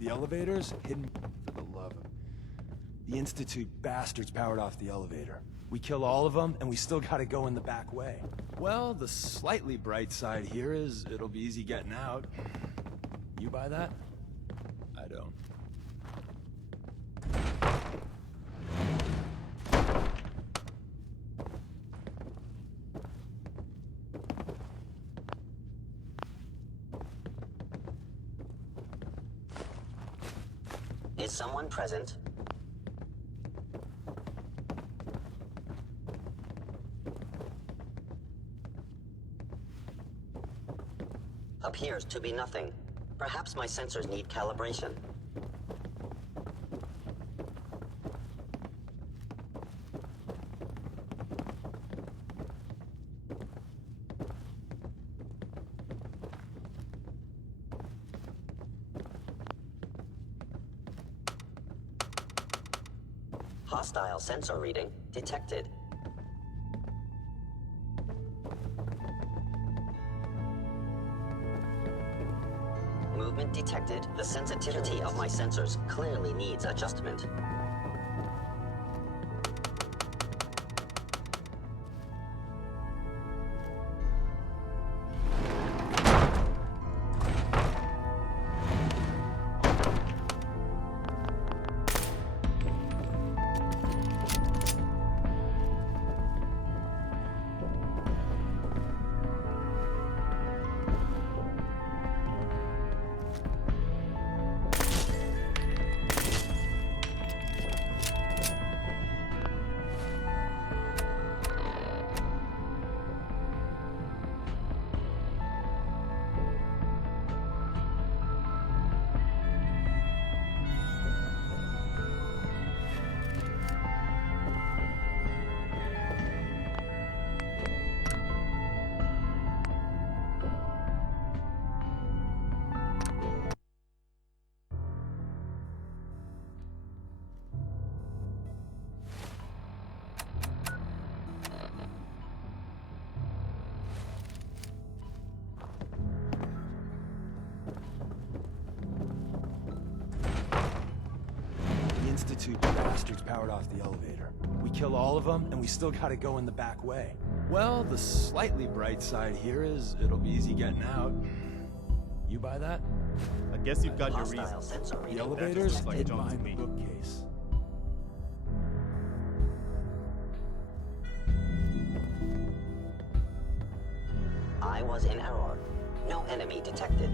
The elevator's hidden for the love of... The Institute bastards powered off the elevator. We kill all of them, and we still gotta go in the back way. Well, the slightly bright side here is it'll be easy getting out. You buy that? I don't. Is someone present? Appears to be nothing. Perhaps my sensors need calibration. Hostile sensor reading detected. Movement detected. The sensitivity of my sensors clearly needs adjustment. Institute bastards powered off the elevator. We kill all of them, and we still gotta go in the back way. Well, the slightly bright side here is it'll be easy getting out. You buy that? I guess you've got your Hostile reason. sensor The reading. elevator's looks like hidden junk to behind the me. bookcase. I was in error. No enemy detected.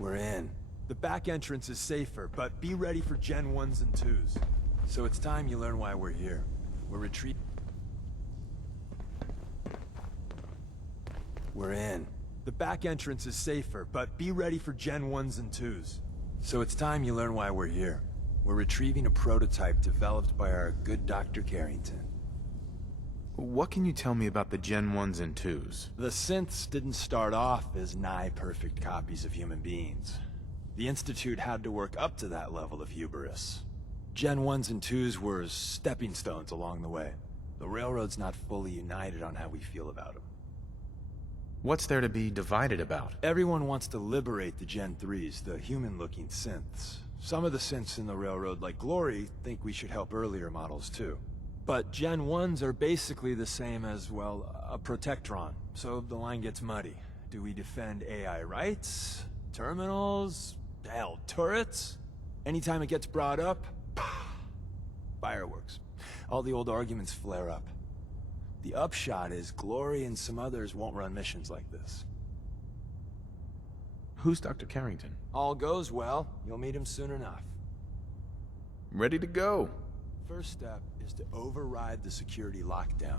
We're in. The back entrance is safer, but be ready for Gen 1s and 2s. So it's time you learn why we're here. We're retreating. We're in. The back entrance is safer, but be ready for Gen 1s and 2s. So it's time you learn why we're here. We're retrieving a prototype developed by our good Dr. Carrington. What can you tell me about the Gen 1s and 2s? The synths didn't start off as nigh-perfect copies of human beings. The Institute had to work up to that level of hubris. Gen 1s and 2s were stepping stones along the way. The Railroad's not fully united on how we feel about them. What's there to be divided about? Everyone wants to liberate the Gen 3s, the human-looking synths. Some of the synths in the Railroad, like Glory, think we should help earlier models too. But Gen 1s are basically the same as, well, a Protectron, so the line gets muddy. Do we defend AI rights? Terminals? Hell, turrets? Anytime it gets brought up, fireworks. All the old arguments flare up. The upshot is Glory and some others won't run missions like this. Who's Dr. Carrington? All goes well, you'll meet him soon enough. Ready to go. First step is to override the security lockdown.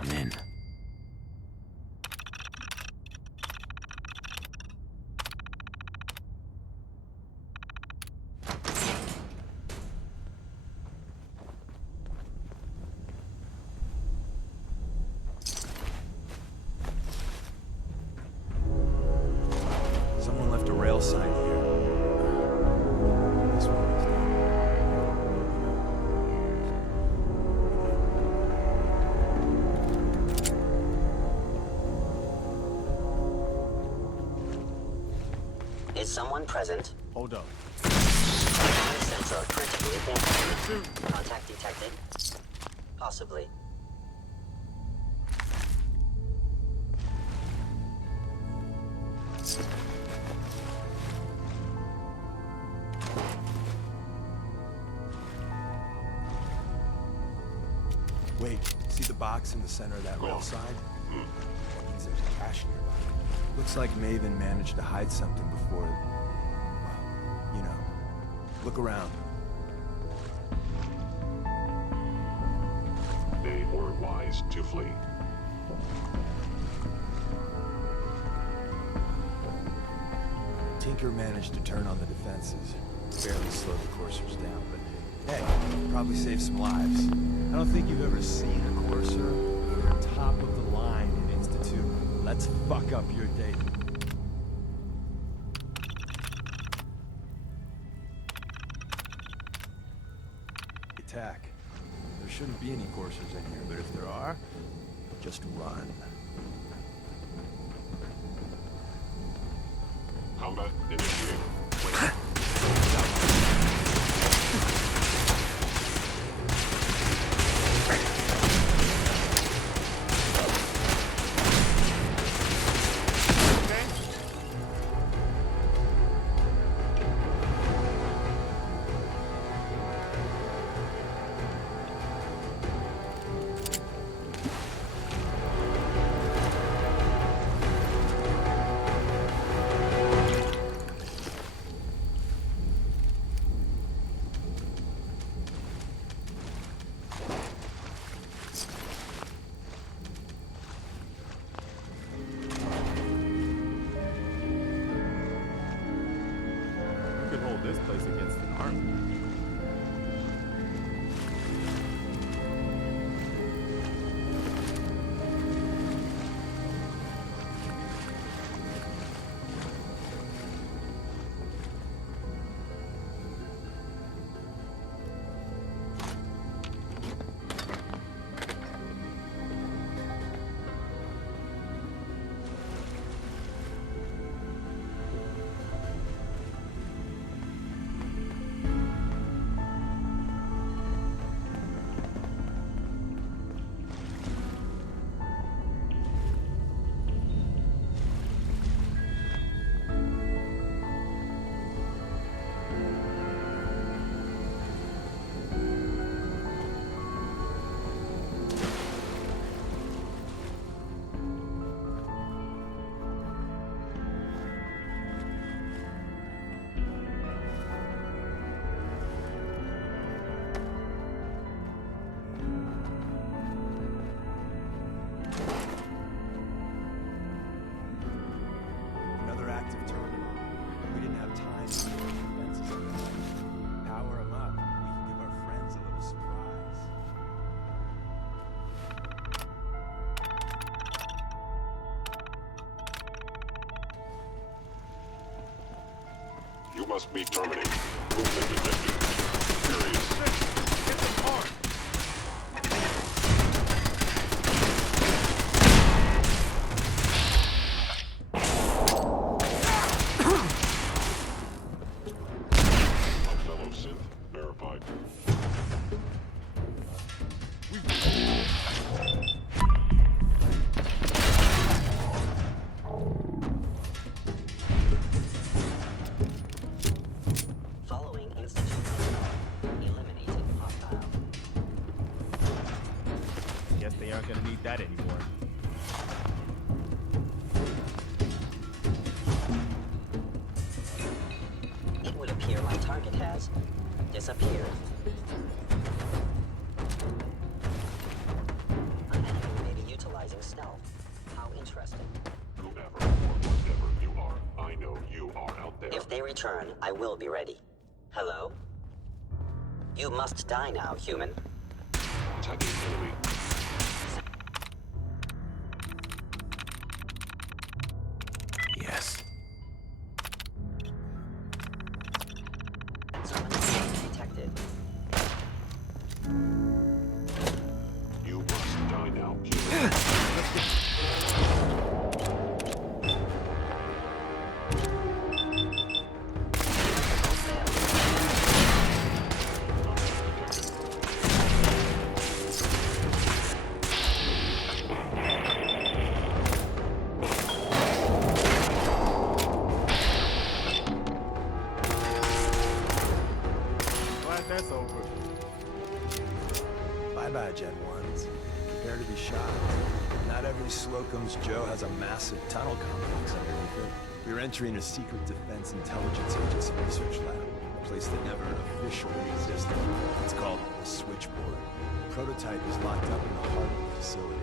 I'm in. Someone left a rail sign here. This one is Is someone present? Hold up. Sensor critically damaged. Contact detected. Possibly. Wait, see the box in the center of that rail sign? That means there's cash nearby. Looks like Maven managed to hide something before... well, you know. Look around. They were wise to flee. Tinker managed to turn on the defenses. Barely slowed the coursers down, but hey, probably saved some lives. I don't think you've ever seen a courser. They're top of the line in Institute. Let's fuck up your day. Attack. There shouldn't be any coursers in here, but if there are, just run. Combat initiated. Wait. Could hold this place against an army. must be terminated. Movement detected. Furious. Hit them hard. My fellow synth verified. Following institution. Eliminating hostile. Guess they aren't gonna need that anymore. It would appear my target has disappeared. An enemy may be utilizing stealth. How interesting. Whoever or whatever you are, I know you are out there. If they return, I will be ready. Hello? You must die now, human. Attacking enemy. Yes. Someone detected. You must die now, human. Glad that's over. Bye-bye, Gen 1s. Prepare to be shocked. Not every Slocum's Joe has a massive tunnel complex underneath it. We're entering a secret defense intelligence agency research lab, a place that never officially existed. It's called a switchboard. The prototype is locked up in the heart of the facility.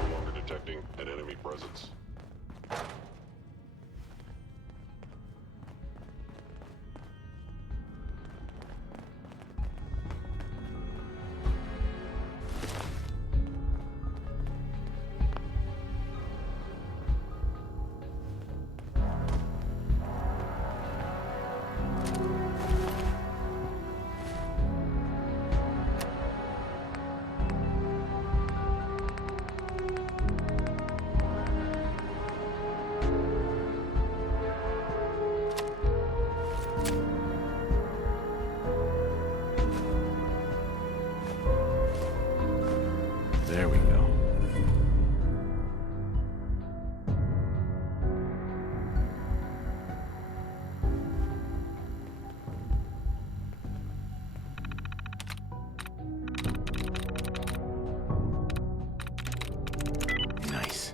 No longer detecting an enemy presence. There we go. Nice.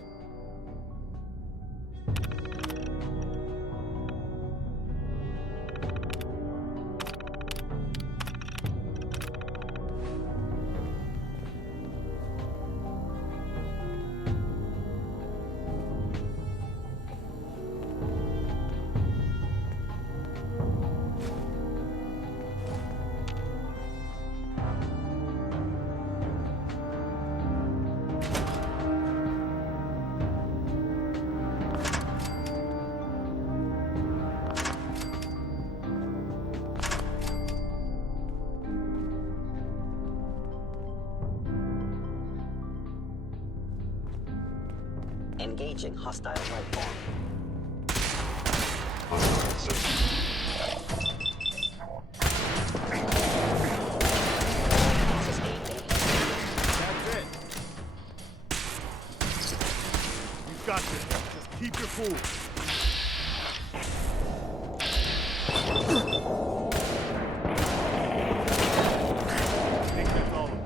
Engaging hostile life form. Hostile sensor. Sustained That's it. You got this. Just keep your cool. I think that's all of them.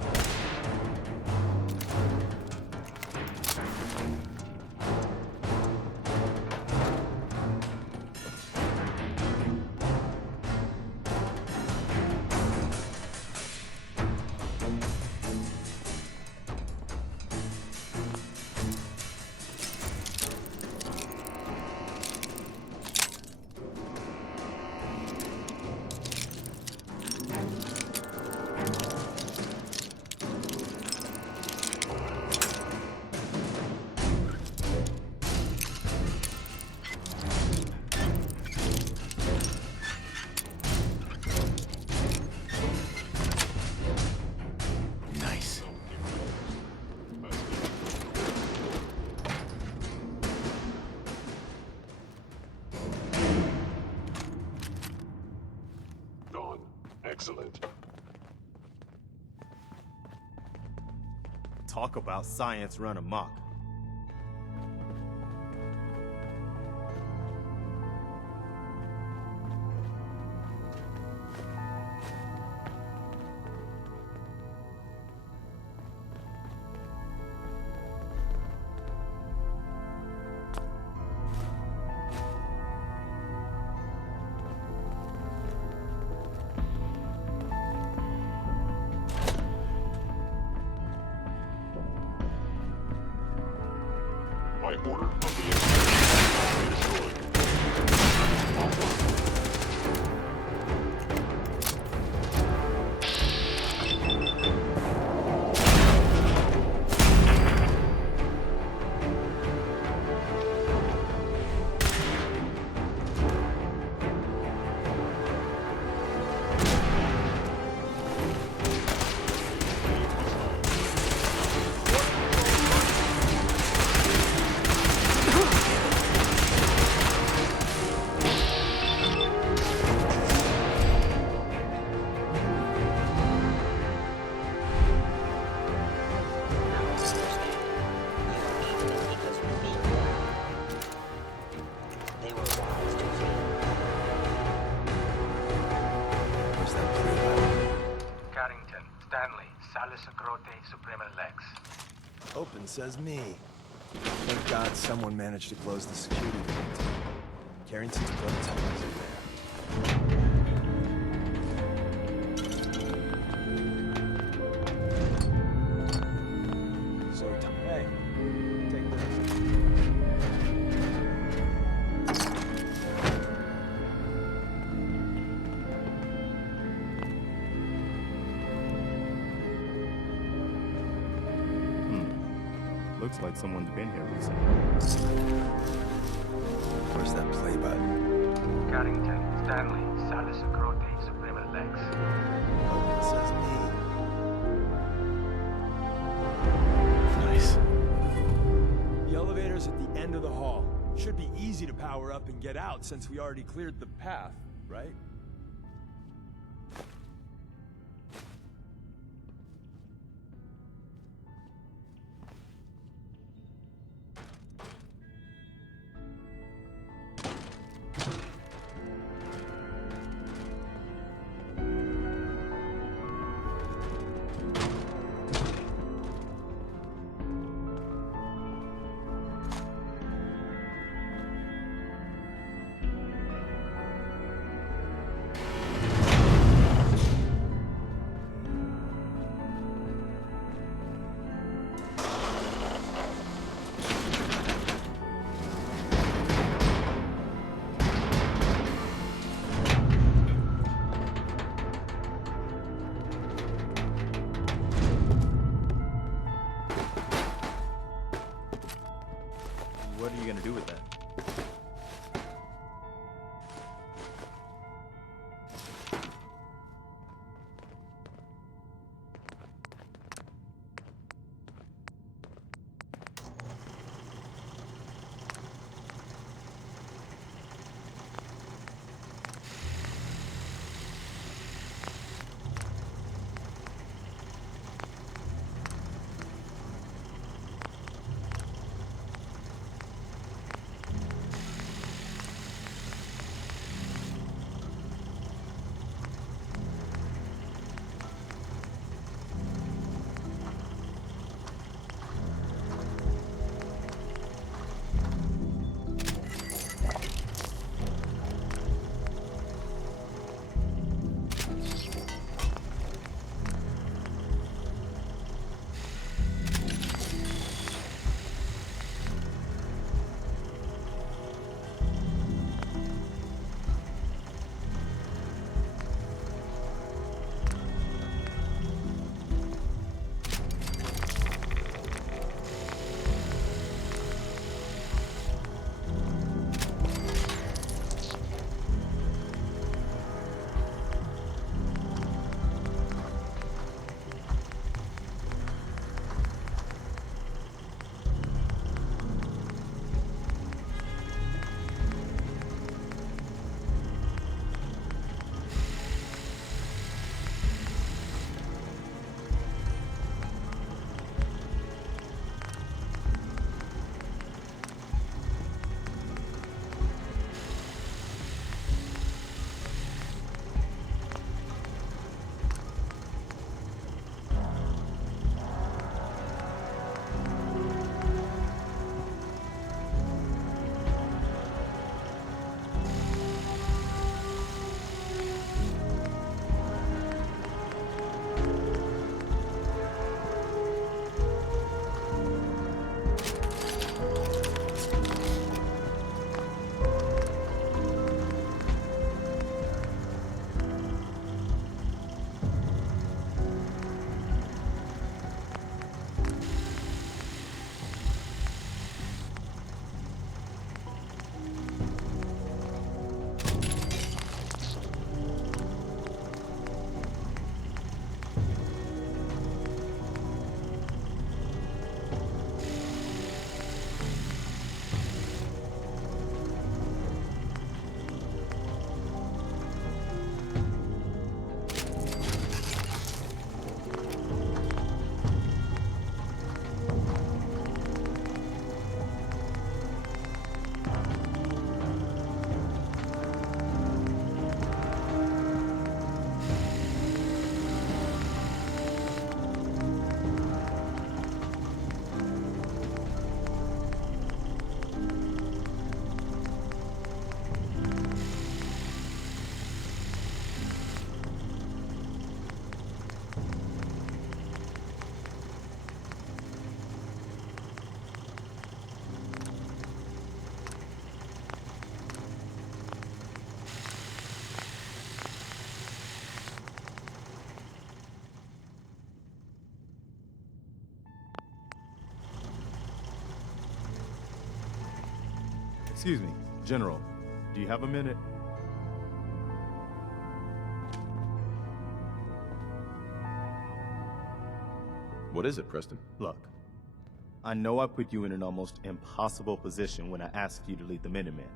Excellent. Talk about science run amok. By order of the Emperor, destroyed. Because we beat them. They were wise to fear. Where's that play Carrington, Stanley, Salus Acrote, Suprema Lex. button? Open says me. Thank God someone managed to close the security gate. Carrington's prototype is in there. So, hey, take this. Looks like someone's been here recently. Where's that play button? Carrington, Stanley, Salus Acrote, Suprema Lex. Open says me. Nice. The elevator's at the end of the hall. Should be easy to power up and get out since we already cleared the path, right? Excuse me, General. Do you have a minute? What is it, Preston? Look, I know I put you in an almost impossible position when I asked you to lead the Minutemen.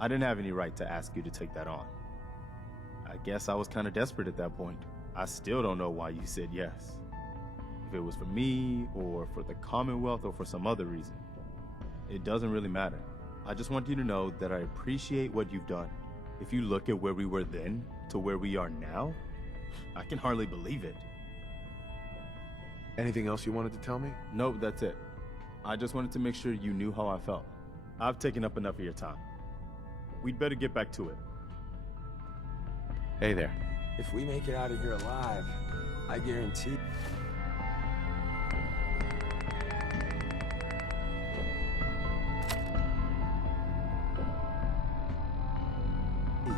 I didn't have any right to ask you to take that on. I guess I was kind of desperate at that point. I still don't know why you said yes. If it was for me, or for the Commonwealth, or for some other reason. It doesn't really matter. I just want you to know that I appreciate what you've done. If you look at where we were then to where we are now, I can hardly believe it. Anything else you wanted to tell me? Nope, that's it. I just wanted to make sure you knew how I felt. I've taken up enough of your time. We'd better get back to it. Hey there. If we make it out of here alive, I guarantee...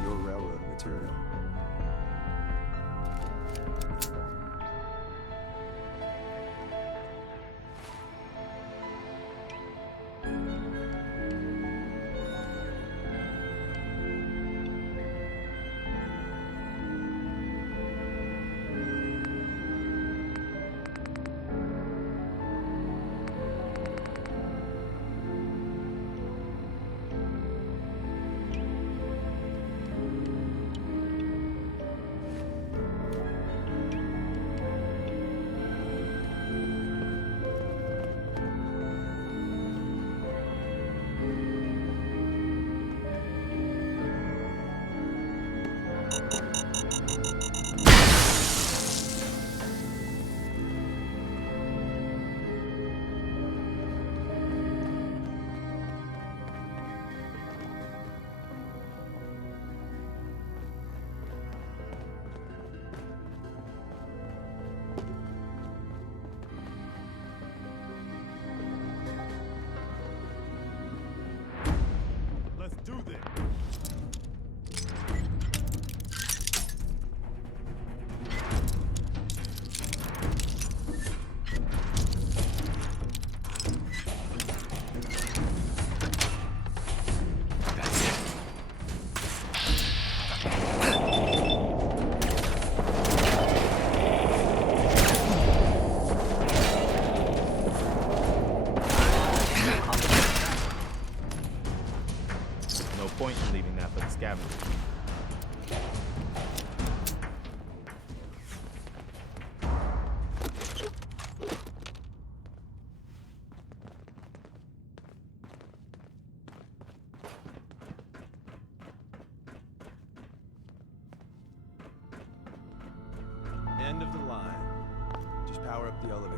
your railroad material. Let's do this. No point in leaving that for the scavengers. End of the line. Just power up the elevator.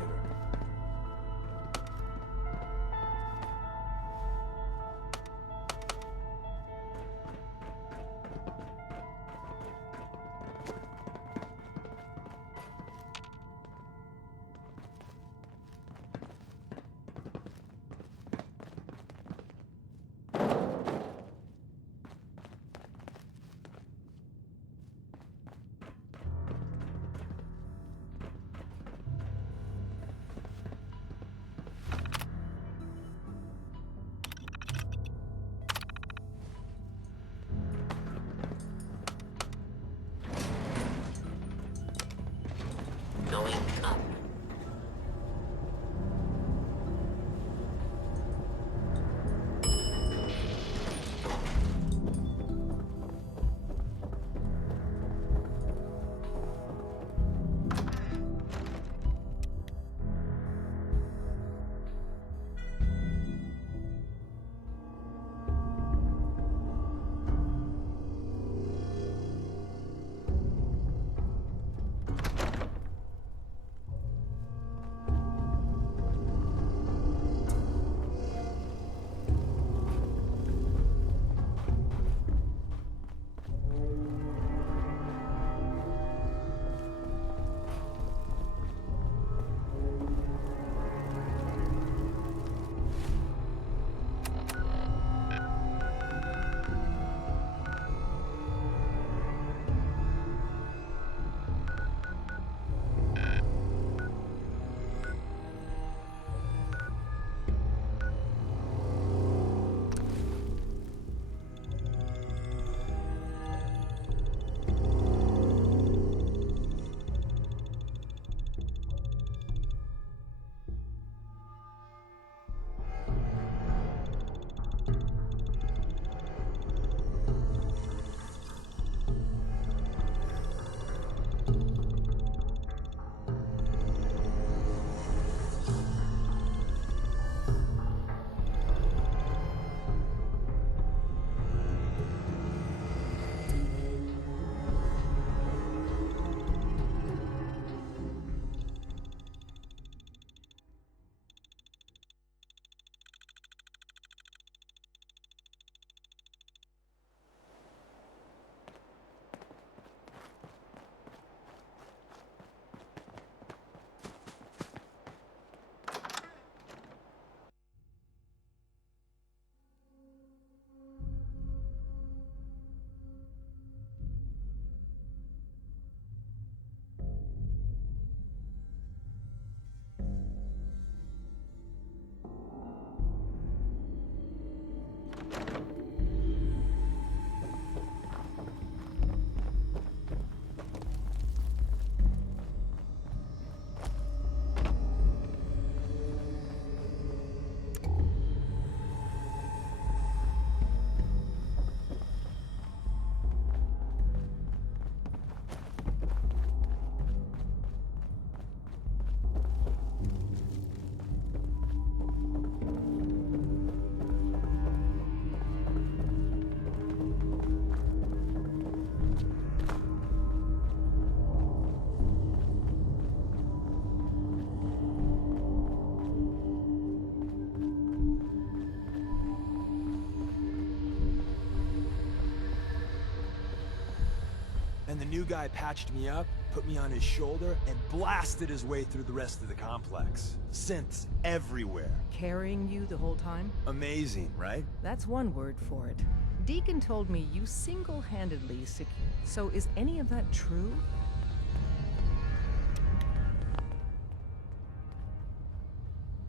the new guy patched me up, put me on his shoulder, and blasted his way through the rest of the complex. Synths everywhere. Carrying you the whole time? Amazing, right? That's one word for it. Deacon told me you single-handedly secured. So is any of that true?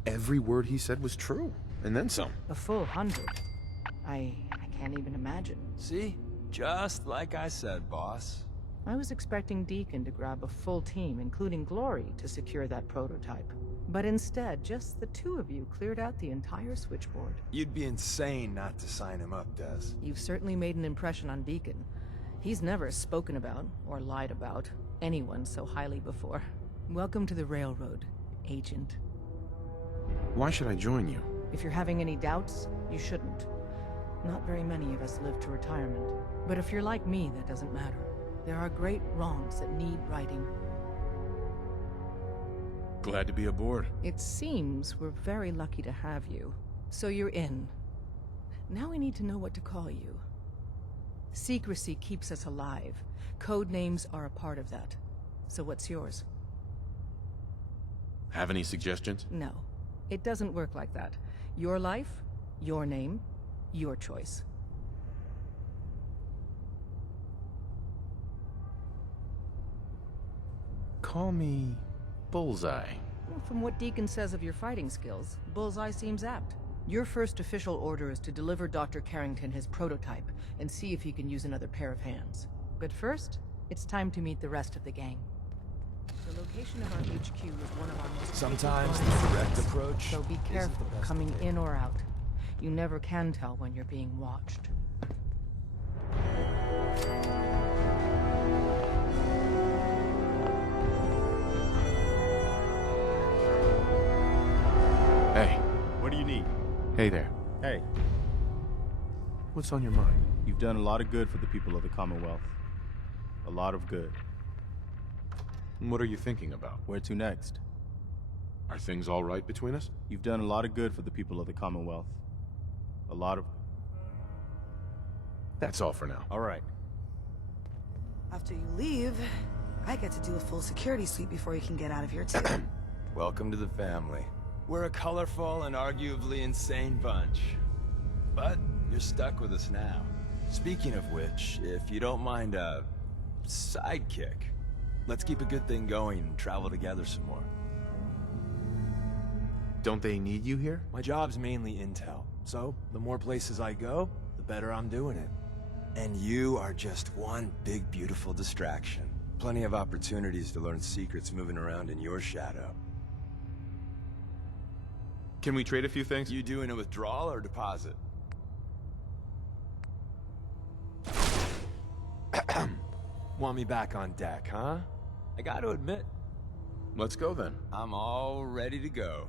Every word he said was true, and then some. A full 100. I can't even imagine. See? Just like I said, boss. I was expecting Deacon to grab a full team, including Glory, to secure that prototype. But instead, just the two of you cleared out the entire switchboard. You'd be insane not to sign him up, Des. You've certainly made an impression on Deacon. He's never spoken about, or lied about, anyone so highly before. Welcome to the Railroad, Agent. Why should I join you? If you're having any doubts, you shouldn't. Not very many of us live to retirement. But if you're like me, that doesn't matter. There are great wrongs that need righting. Glad to be aboard. It seems we're very lucky to have you. So you're in. Now we need to know what to call you. Secrecy keeps us alive. Code names are a part of that. So what's yours? Have any suggestions? No. It doesn't work like that. Your life, your name, your choice. Call me Bullseye. From what Deacon says of your fighting skills, Bullseye seems apt. Your first official order is to deliver Dr. Carrington his prototype and see if he can use another pair of hands. But first, it's time to meet the rest of the gang. The location of our HQ is one of our most... Sometimes the direct approach So be isn't careful the best coming way. in or out. You never can tell when you're being watched. Hey. What do you need? Hey there. Hey, What's on your mind? you've done a lot of good for the people of the Commonwealth. A lot of good. What are you thinking about? Where to next? Are things all right between us? You've done a lot of good for the people of the Commonwealth. A lot of... That's all for now. All right. After you leave, I get to do a full security sweep before you can get out of here too. Welcome to the family. We're a colorful and arguably insane bunch. But you're stuck with us now. Speaking of which, if you don't mind a sidekick, let's keep a good thing going and travel together some more. Don't they need you here? My job's mainly intel, so the more places I go, the better I'm doing it. And you are just one big, beautiful distraction. Plenty of opportunities to learn secrets moving around in your shadow. Can we trade a few things? You doing a withdrawal or deposit? Want me back on deck, huh? I gotta admit, Let's go then. I'm all ready to go.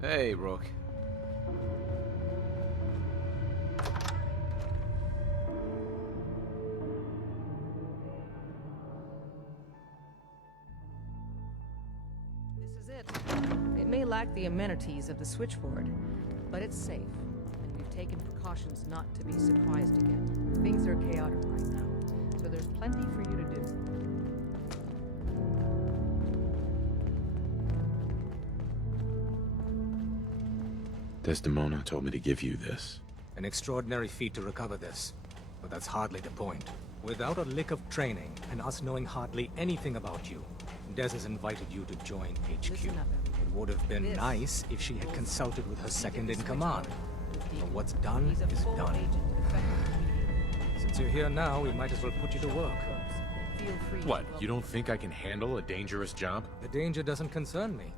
Hey, Rook. This is it. It may lack the amenities of the switchboard, but it's safe. And we've taken precautions not to be surprised again. Things are chaotic right now, so there's plenty for you to do. Desdemona told me to give you this. An extraordinary feat to recover this. But that's hardly the point. Without a lick of training, and us knowing hardly anything about you, Des has invited you to join HQ. Listen up, everyone. It would have been This nice if she had consulted with her second in Switchboard command. with Deacon. But what's done He's a is full done. agent, effective. Since you're here now, we might as well put you to work. Feel free to What, welcome- you don't think I can handle a dangerous job? The danger doesn't concern me.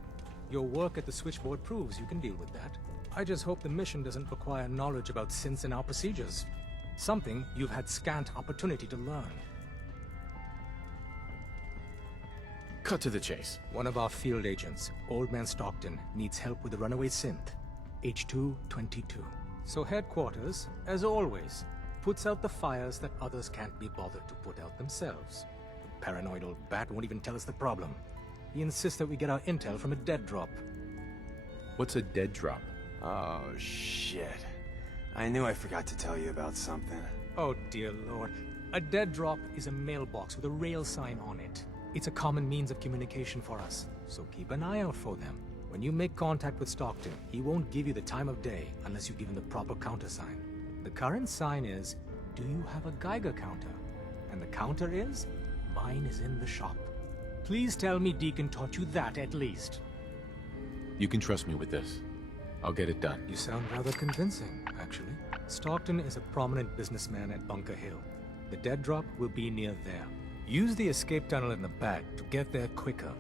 Your work at the switchboard proves you can deal with that. I just hope the mission doesn't require knowledge about synths and our procedures. Something you've had scant opportunity to learn. Cut to the chase. One of our field agents, Old Man Stockton, needs help with a runaway synth. H222. So headquarters, as always, puts out the fires that others can't be bothered to put out themselves. The paranoid old bat won't even tell us the problem. He insists that we get our intel from a dead drop. What's a dead drop? Oh, shit. I knew I forgot to tell you about something. Oh dear lord. A dead drop is a mailbox with a rail sign on it. It's a common means of communication for us, so keep an eye out for them. When you make contact with Stockton, he won't give you the time of day unless you give him the proper countersign. The current sign is, do you have a Geiger counter? And the counter is, mine is in the shop. Please tell me Deacon taught you that at least. You can trust me with this. I'll get it done. You sound rather convincing, actually. Stockton is a prominent businessman at Bunker Hill. The dead drop will be near there. Use the escape tunnel in the back to get there quicker